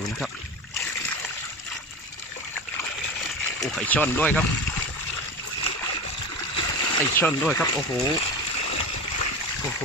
ดูนะครับ โอ้ไอช่อนด้วยครับ ไอช่อนด้วยครับ โอ้โห โอ้โห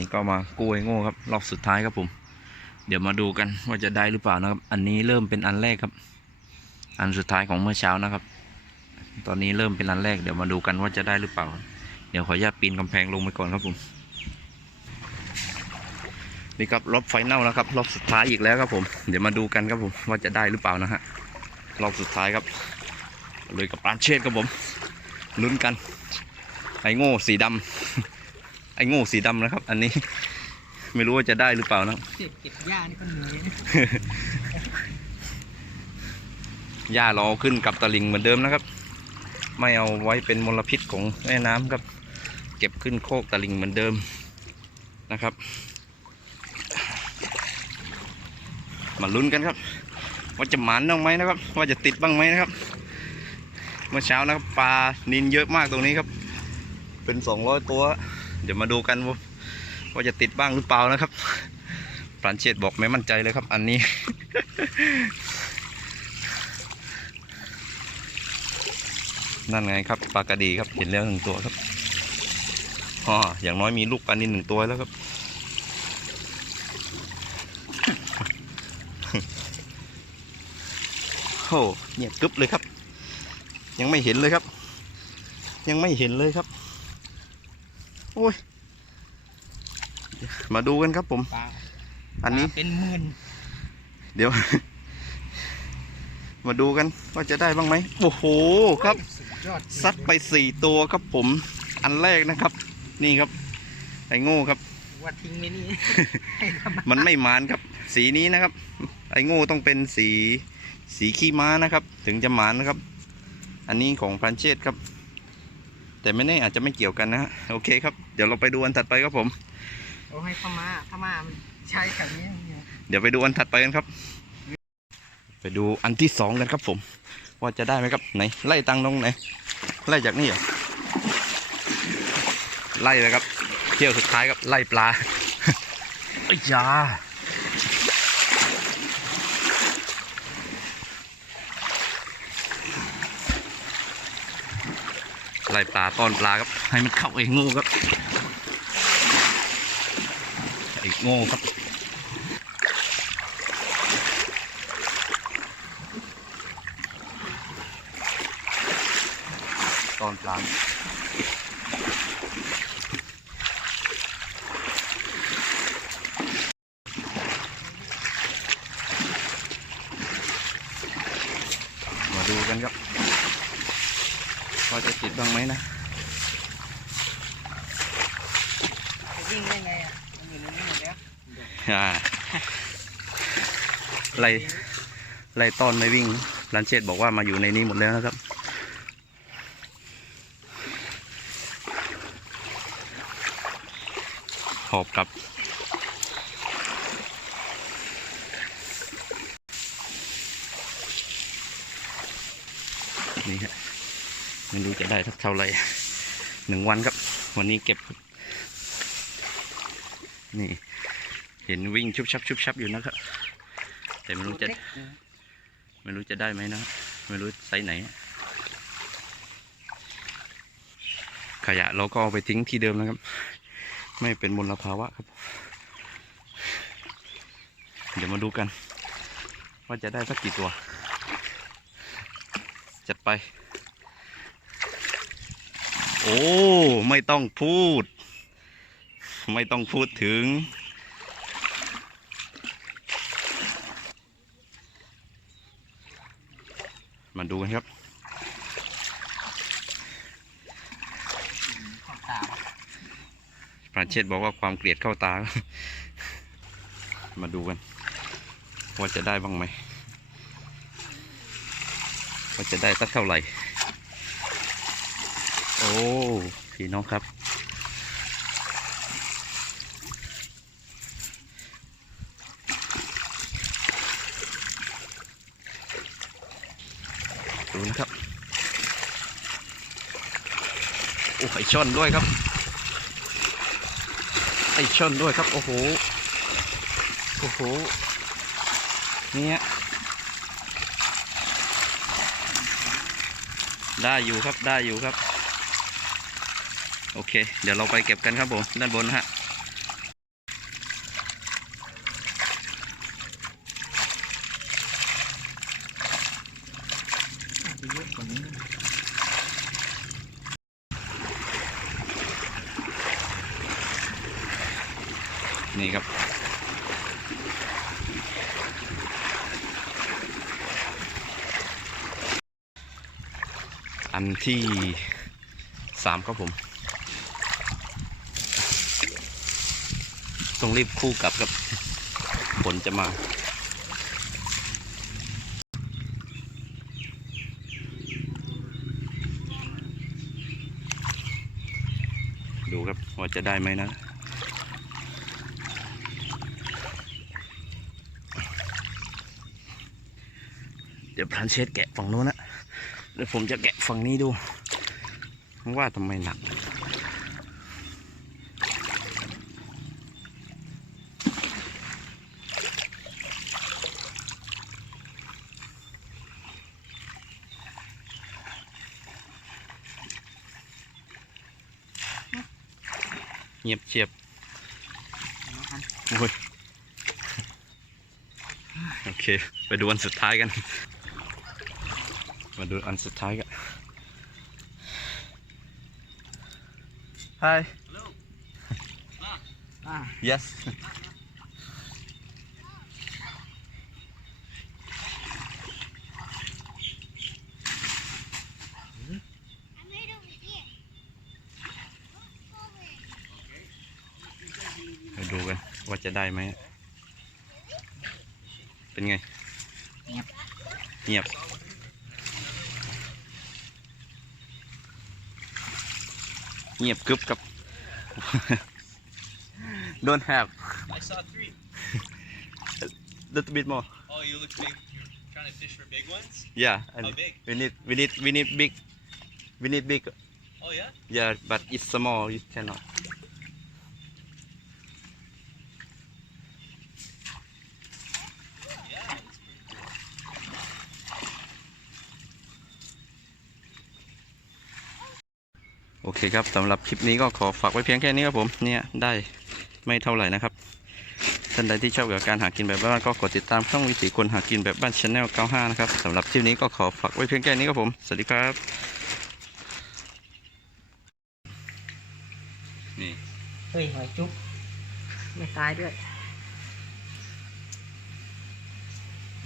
นี้ก็มากู้ไอโง่ครับ รอบสุดท้ายครับผม เดี๋ยวมาดูกันว่าจะได้หรือเปล่านะครับ อันนี้เริ่มเป็นอันแรกครับ อันสุดท้ายของเมื่อเช้านะครับ ตอนนี้เริ่มเป็นอันแรกเดี๋ยวมาดูกันว่าจะได้หรือเปล่า เดี๋ยวขออนุญาตปีนกำแพงลงไปก่อนครับผมนี่ครับรอบไฟแนลนะครับรอบสุดท้ายอีกแล้วครับผม เดี๋ยวมาดูกันครับผมว่าจะได้หรือเปล่านะฮะรอบสุดท้ายครับเลยกับปานเชษครับผมลุ้นกันไอโง่สีดำ ไอ้โง่สีดำนะครับ อันนี้ ไม่รู้ว่าจะได้หรือเปล่านะเก็บเก็บหญ้านี่ก็เหนื่อยนะหญ้ารอขึ้นกับตะลิงเหมือนเดิมนะครับ ไม่เอาไว้เป็นมลพิษของแม่น้ำครับ เก็บขึ้นโคกตะลิงเหมือนเดิมนะครับ มาลุ้นกันครับ ว่าจะหมานบ้างไหมนะครับ ว่าจะติดบ้างไหมนะครับ เมื่อเช้านะครับปลานินเยอะมากตรงนี้ครับ เป็นสองร้อยตัว เดี๋ยวมาดูกันว่าจะติดบ้างหรือเปล่านะครับปรันเชตบอกไม่มั่นใจเลยครับ อันนี้ นั่นไงครับปลากระดีครับเห็นแล้วหนึ่งตัวครับอ๋ออย่างน้อยมีลูกปลานินหนึ่งตัวแล้วครับ โอ้เงียบกึบเลยครับ ยังไม่เห็นเลยครับ ยังไม่เห็นเลยครับ โอ้ย มาดูกันครับผม ปลาอันนี้ ปลาเป็นหมื่นเดี๋ยว มาดูกันว่าจะได้บ้างไหมโอ้โหครับ สุดยอดซัดไปสี่ตัวครับผม อันแรกนะครับ นี่ครับไอ้โง่ครับ ว่าทิ้งไว้นี่ให้ทำมันไม่หมานครับ สีนี้นะครับ ไอ้โง่ต้องเป็นสีสีขี้ม้านะครับ ถึงจะหมานนะครับ อันนี้ของพรันเชษครับ แต่ไม่แน่อาจจะไม่เกี่ยวกันนะฮะโอเคครับเดี๋ยวเราไปดูอันถัดไปครับผมโอ้ให้พม่าพม่ามันใช้แบบนี้เนี่ยเดี๋ยวไปดูอันถัดไปกันครับ ไปดูอันที่สองกันครับผม ว่าจะได้ไหมครับไหนไล่ตังลงไหนไล่จากนี่เหรอไล่เลยครับเที่ยวสุดท้ายครับไล่ปลาไอ้ยา ไล่ปลาต้อนปลาครับ ให้มันเข้าไอ้งูครับไอ้โง่ครับต้อนปลาดูกันครับ ว่าจะติดบ้างไหม นะจะวิ่งได้ไงอะมันอยู่ในนี้หมดแล้วอ่าไล่ไล่ต้อนไม่วิ่งรันเชษบอกว่ามาอยู่ในนี้หมดแล้วนะครับหอบกลับนี่ฮะใน ไม่รู้จะได้สักเท่าไหร่หนึ่งวันครับ วันนี้เก็บครับนี่ เห็นวิ่งชุบชับชุบชับอยู่นะครับ แต่ไม่รู้จะเล็กนะไม่รู้จะได้ไหมนะไม่รู้ไซส์ไหน ขยะเราก็เอาไปทิ้งที่เดิมนะครับ ไม่เป็นมลภาวะครับ เดี๋ยวมาดูกัน ว่าจะได้สักกี่ตัว จัดไป โอ้ ไม่ต้องพูด ไม่ต้องพูดถึง มาดูกันครับขอบตาพระเชษบอกว่าความเกลียดเข้าตา มาดูกัน ว่าจะได้บ้างไหมว่าจะได้สักเท่าไหร่ โอ้พี่น้องครับ ดูนะครับ โอ้ไอช่อนด้วยครับ ไอช่อนด้วยครับ โอ้โห โอ้โห เนี่ยได้อยู่ครับ ได้อยู่ครับ โอเค เดี๋ยวเราไปเก็บกันครับผม ด้านบนนะฮะอาจจะเยอะกว่านี้นะนี่ครับ อันที่สามครับผม ต้องรีบคู่กลับครับฝนจะมาดูครับว่าจะได้ไหมนะ เดี๋ยวพรานเชษแกะฝั่งโน้นนะ เดี๋ยวผมจะแกะฝั่งนี้ดู ว่าทำไมหนัก งียบเชียบโอ้ยโอเค ไปดูอันสุดท้ายกัน มาดูอันสุดท้ายกัน Hi อ่า yes มาดูกัน ว่าจะได้ไหม เป็นไง เงียบ เงียบ เงียบกึบกับ don't have I saw three. little bit more Oh, you look big. You're trying to fish for big ones? yeah How and big? we need we need we need big we need big Oh, yeah? yeah but it's small you cannot Yeah. that's pretty โอเคครับสำหรับคลิปนี้ก็ขอฝากไว้เพียงแค่นี้ครับผมเนี่ยได้ไม่เท่าไหร่นะครับท่านใดที่ชอบเกี่ยวกับการหากินแบบบ้านก็กดติดตามช่องวิถีคนหากินแบบบ้านชาแนล95 นะครับสำหรับคลิปนี้ก็ขอฝากไว้เพียงแค่นี้ครับผม สวัสดีครับ นี่ เฮ้ยหอยจุ๊บไม่ตายด้วย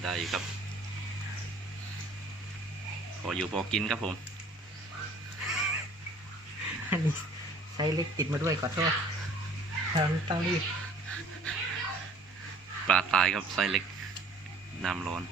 ได้อยู่ครับพออยู่พอกินครับผมอันนี้ ไซส์เล็กติดมาด้วยขอโทษต้องต้องรีบปลาตายครับไซส์เล็กน้ำร้อน